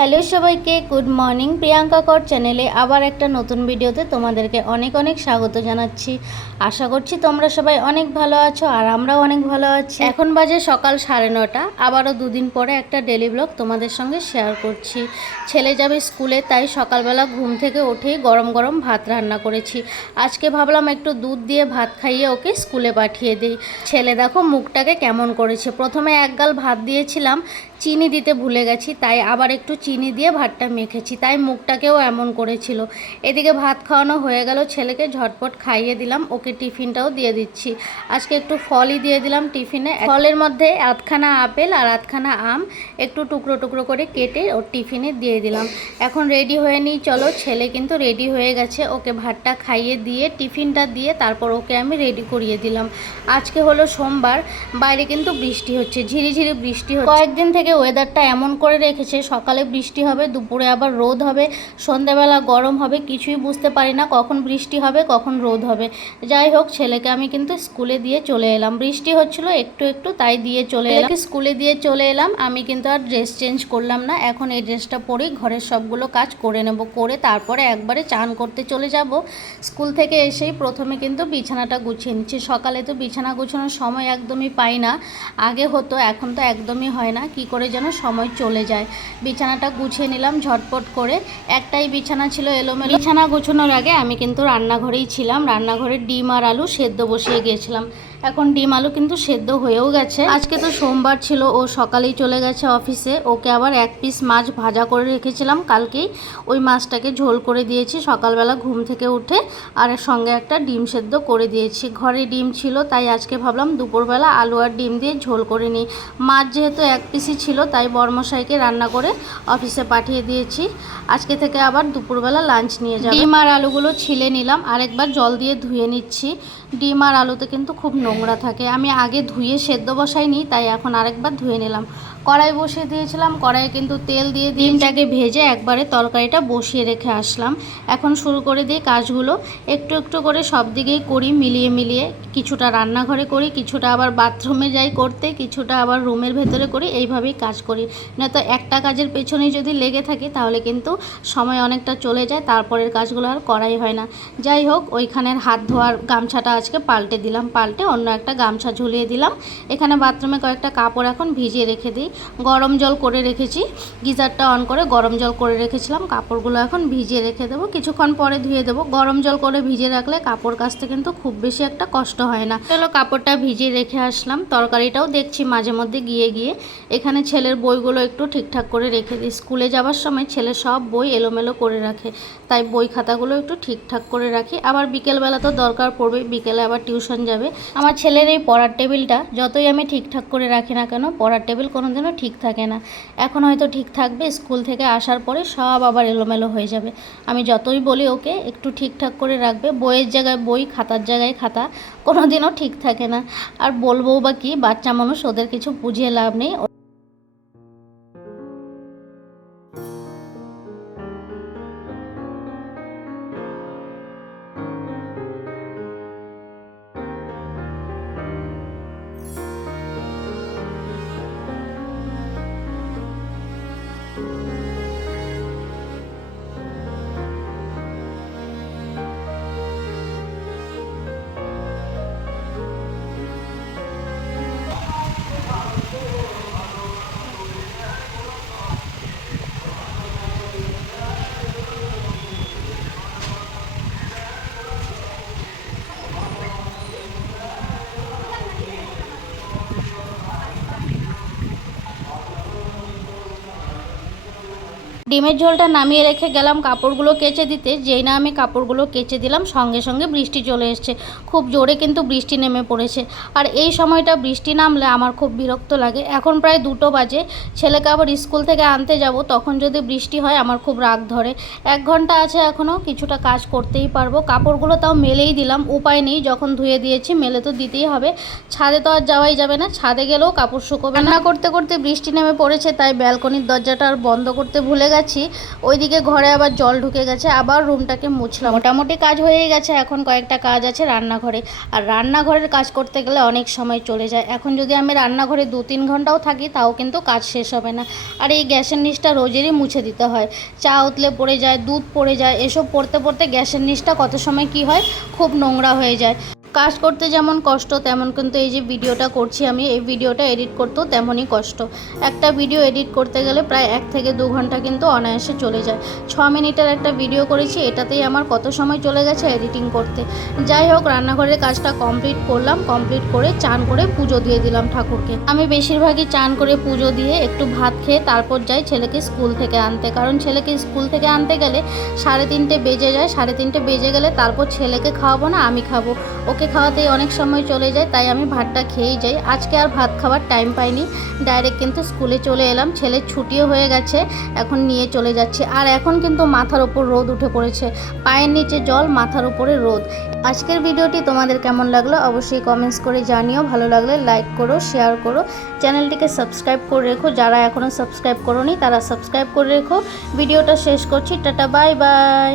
Hello সবাইকে, good morning. Priyanka কর চ্যানেলে আবার একটা নতুন ভিডিওতে তোমাদেরকে অনেক অনেক স্বাগত জানাচ্ছি। আশা করছি তোমরা সবাই অনেক ভালো আছো আর আমরাও অনেক ভালো আছি। এখন বাজে সকাল 9:30। আবারও দুদিন পরে একটা ডেলি ব্লগ তোমাদের সঙ্গে শেয়ার করছি। ছেলে যাবে স্কুলে, তাই সকালবেলা ঘুম থেকে উঠেই গরম গরম ভাত রান্না করেছি। আজকে ভাবলাম একটু দুধ দিয়ে ভাত খাইয়ে ওকে স্কুলে পাঠিয়ে দিই। ছেলে দেখো মুখটাকে কেমন করেছে। প্রথমে এক গাল ভাত দিয়েছিলাম, চিনি দিতে ভুলে গেছি, তাই আবার একটু চিনি দিয়ে ভাতটা মেখেছি, তাই মুখটাকেও এমন করেছিল। এদিকে ভাত খাওয়ানো হয়ে গেল, ছেলেকে ঝটপট খাইয়ে দিলাম, ওকে টিফিনটাও দিয়ে দিচ্ছি। আজকে একটু ফলই দিয়ে দিলাম টিফিনে। ফলের মধ্যে আধখানা আপেল আর আধখানা আম একটু টুকরো টুকরো করে কেটে ওর টিফিনে দিয়ে দিলাম। এখন রেডি হয়ে নিই, চলো। ছেলে কিন্তু রেডি হয়ে গেছে, ওকে ভাতটা খাইয়ে দিয়ে টিফিনটা দিয়ে তারপর ওকে আমি রেডি করিয়ে দিলাম। আজকে হলো সোমবার, বাইরে কিন্তু বৃষ্টি হচ্ছে, ঝিরিঝিরি বৃষ্টি হচ্ছে। কয়েকদিন থেকে ওয়েদারটা এমন করে রেখেছে, সকালে বৃষ্টি হবে, দুপুরে আবার রোদ হবে, সন্ধ্যাবেলা গরম হবে, কিছুই বুঝতে পারি না কখন বৃষ্টি হবে কখন রোদ হবে। যাই হোক, ছেলেকে আমি কিন্তু স্কুলে দিয়ে চলে এলাম। বৃষ্টি হচ্ছিল একটু একটু, তাই দিয়ে চলে এলাম, স্কুলে দিয়ে চলে এলাম। আমি কিন্তু আর ড্রেস চেঞ্জ করলাম না, এখন এই ড্রেসটা পরেই ঘরের সবগুলো কাজ করে নেব, করে তারপরে একবারে চান করতে চলে যাব। স্কুল থেকে এসেই প্রথমে কিন্তু বিছানাটা গুছিয়ে নিচ্ছি। সকালে তো বিছানা গুছানোর সময় একদমই পাই না, আগে হতো, এখন তো একদমই হয় না, কি করে যেন সময় চলে যায়। বিছানাটা গুছিয়ে নিলাম ঝটপট করে। একটাই বিছানা ছিল এলোমেলো। বিছানা গোছানোর আগে আমি কিন্তু রান্নাঘরেই ছিলাম। রান্নাঘরে ডিম আর আলু সেদ্ধ বসিয়ে গিয়েছিলাম। এখন ডিম আলু কিন্তু সেদ্ধ হয়েও গেছে। আজকে তো সোমবার ছিল, ও সকালেই চলে গেছে অফিসে। ওকে আবার এক পিস মাছ ভাজা করে রেখেছিলাম কালকেই, ওই মাছটাকে ঝোল করে দিয়েছি সকালবেলা ঘুম থেকে উঠে, আর সঙ্গে একটা ডিম সেদ্ধ করে দিয়েছি। ঘরে ডিম ছিল, তাই আজকে ভাবলাম দুপুরবেলা আলু আর ডিম দিয়ে ঝোল করে নিই। মাছ যেহেতু এক পিসই ছিল, তাই বরমশাইকে রান্না করে অফিসে পাঠিয়ে দিয়েছি। আজকে থেকে আবার দুপুরবেলা লাঞ্চ নিয়ে যাব। ডিম আর আলুগুলো ছিলে নিলাম, আরেকবার জল দিয়ে ধুয়ে নিচ্ছি। ডিম আর আলুতে কিন্তু খুব নোংরা থাকে, আমি আগে ধুয়ে সেদ্ধ বসাইনি, তাই এখন আরেকবার ধুয়ে নিলাম। কড়াই বসিয়ে দিয়েছিলাম, কড়াইয়ে কিন্তু তেল দিয়ে ডিমটাকে ভেজে একবারে তরকারিটা বসিয়ে রেখে আসলাম। এখন শুরু করে দিই কাজগুলো। একটু একটু করে সব দিকেই করি, মিলিয়ে মিলিয়ে। কিছুটা রান্নাঘরে করি, কিছুটা আবার বাথরুমে যাই করতে, কিছুটা আবার রুমের ভেতরে করি, এইভাবেই কাজ করি। নয়তো একটা কাজের পেছনেই যদি লেগে থাকি তাহলে কিন্তু সময় অনেকটা চলে যায়, তারপরের কাজগুলো আর করাই হয় না। যাই হোক, ওইখানের হাত ধোয়ার গামছাটা আজকে পাল্টে দিলাম, পাল্টে অন্য একটা গামছা ঝুলিয়ে দিলাম। এখানে বাথরুমে কয়েকটা কাপড় এখন ভিজিয়ে রেখে দিই। গরম জল করে রেখেছি, গিজারটা অন করে গরম জল করে রেখেছিলাম। কাপড়গুলো এখন ভিজিয়ে রেখে দেবো, কিছুক্ষণ পরে ধুয়ে দেবো। গরম জল করে ভিজিয়ে রাখলে কাপড় কাচতে কিন্তু খুব বেশি একটা কষ্ট হয় না। চলো, কাপড়টা ভিজিয়ে রেখে আসলাম। তরকারিটাও দেখছি মাঝে মধ্যে গিয়ে গিয়ে। এখানে ছেলের বইগুলো একটু ঠিকঠাক করে রেখে দিই। স্কুলে যাওয়ার সময় ছেলে সব বই এলোমেলো করে রাখে, তাই বই খাতাগুলো একটু ঠিকঠাক করে রাখি। আবার বিকেলবেলা তো দরকার পড়বে, বিকেলে আবার টিউশন যাবে। আমার ছেলের এই পড়ার টেবিলটা যতই আমি ঠিকঠাক করে রাখি না কেন, পড়ার টেবিল কোনোদিনও ঠিক থাকে না। এখন হয়তো ঠিক থাকবে, স্কুল থেকে আসার পরে সব আবার এলোমেলো হয়ে যাবে। আমি যতই বলি ওকে একটু ঠিকঠাক করে রাখবে, বইয়ের জায়গায় বই, খাতার জায়গায় খাতা, কোনোদিনও ঠিক থাকে না। আর বলবো বা কি, বাচ্চা মানুষ, ওদের কিছু বুঝিয়ে লাভ নেই। ডিমের ঝোলটা নামিয়ে রেখে গেলাম কাপড়গুলো কেচে দিতে। যেই না আমি কাপড়গুলো কেচে দিলাম, সঙ্গে সঙ্গে বৃষ্টি চলে এসছে। খুব জোরে কিন্তু বৃষ্টি নেমে পড়েছে, আর এই সময়টা বৃষ্টি নামলে আমার খুব বিরক্ত লাগে। এখন প্রায় 2টো বাজে, ছেলেকে আবার স্কুল থেকে আনতে যাব, তখন যদি বৃষ্টি হয় আমার খুব রাগ ধরে। 1 ঘন্টা আছে এখনও, কিছুটা কাজ করতেই পারবো। কাপড়গুলো তাও মেলেই দিলাম, উপায় নেই, যখন ধুয়ে দিয়েছি মেলে তো দিতেই হবে। ছাদে তো আর যাওয়াই যাবে না, ছাদে গেলেও কাপড় শুকোবে না। রান্না করতে করতে বৃষ্টি নেমে পড়েছে, তাই ব্যালকনির দরজাটা আর বন্ধ করতে ভুলে গেছি। গেছি ওইদিকে ঘরে আবার জল ঢুকে গেছে, আবার রুমটাকে মুছলাম। মোটামুটি কাজ হয়ে গেছে, এখন কয়েকটা কাজ আছে রান্নাঘরে। আর রান্নাঘরের কাজ করতে গেলে অনেক সময় চলে যায়। এখন যদি আমি রান্নাঘরে 2-3 ঘন্টাও থাকি তাও কিন্তু কাজ শেষ হবে না। আর এই গ্যাসের নিচটা রোজেরই মুছে দিতে হয়। চা উতলে পড়ে যায়, দুধ পড়ে যায়, এসব পড়তে পড়তে গ্যাসের নিচটা কত সময় কি হয় খুব নোংরা হয়ে যায়। কাজ করতে যেমন কষ্ট তেমন কিন্তু এই যে ভিডিওটা করছি আমি, এই ভিডিওটা এডিট করতেও তেমনই কষ্ট। একটা ভিডিও এডিট করতে গেলে প্রায় 1 থেকে 2 ঘন্টা কিন্তু অনায়াসে চলে যায়। 6 মিনিটের একটা ভিডিও করেছি, এটাতেই আমার কত সময় চলে গেছে এডিটিং করতে। যাই হোক, রান্নাঘরের কাজটা কমপ্লিট করলাম, কমপ্লিট করে চান করে পুজো দিয়ে দিলাম ঠাকুরকে। আমি বেশিরভাগই চান করে পুজো দিয়ে একটু ভাত খেয়ে তারপর যাই ছেলেকে স্কুল থেকে আনতে, কারণ ছেলেকে স্কুল থেকে আনতে গেলে 3:30 বেজে যায়। 3:30 বেজে গেলে তারপর ছেলেকে খাওয়াবো না আমি খাবো, ওকে খাওয়াতেই অনেক সময় চলে যায়, তাই আমি ভাতটা খেয়েই যাই। আজকে আর ভাত খাওয়ার টাইম পাইনি, ডাইরেক্ট কিন্তু স্কুলে চলে এলাম। ছেলের ছুটিও হয়ে গেছে, এখন নিয়ে চলে যাচ্ছি। আর এখন কিন্তু মাথার ওপর রোদ উঠে পড়েছে, পায়ের নিচে জল, মাথার উপরে রোদ। আজকের ভিডিওটি তোমাদের কেমন লাগলো অবশ্যই কমেন্টস করে জানিও। ভালো লাগলে লাইক করো, শেয়ার করো, চ্যানেলটিকে সাবস্ক্রাইব করে রেখো। যারা এখনও সাবস্ক্রাইব করোনি তারা সাবস্ক্রাইব করে রেখো। ভিডিওটা শেষ করছি, টাটা, বাই বাই।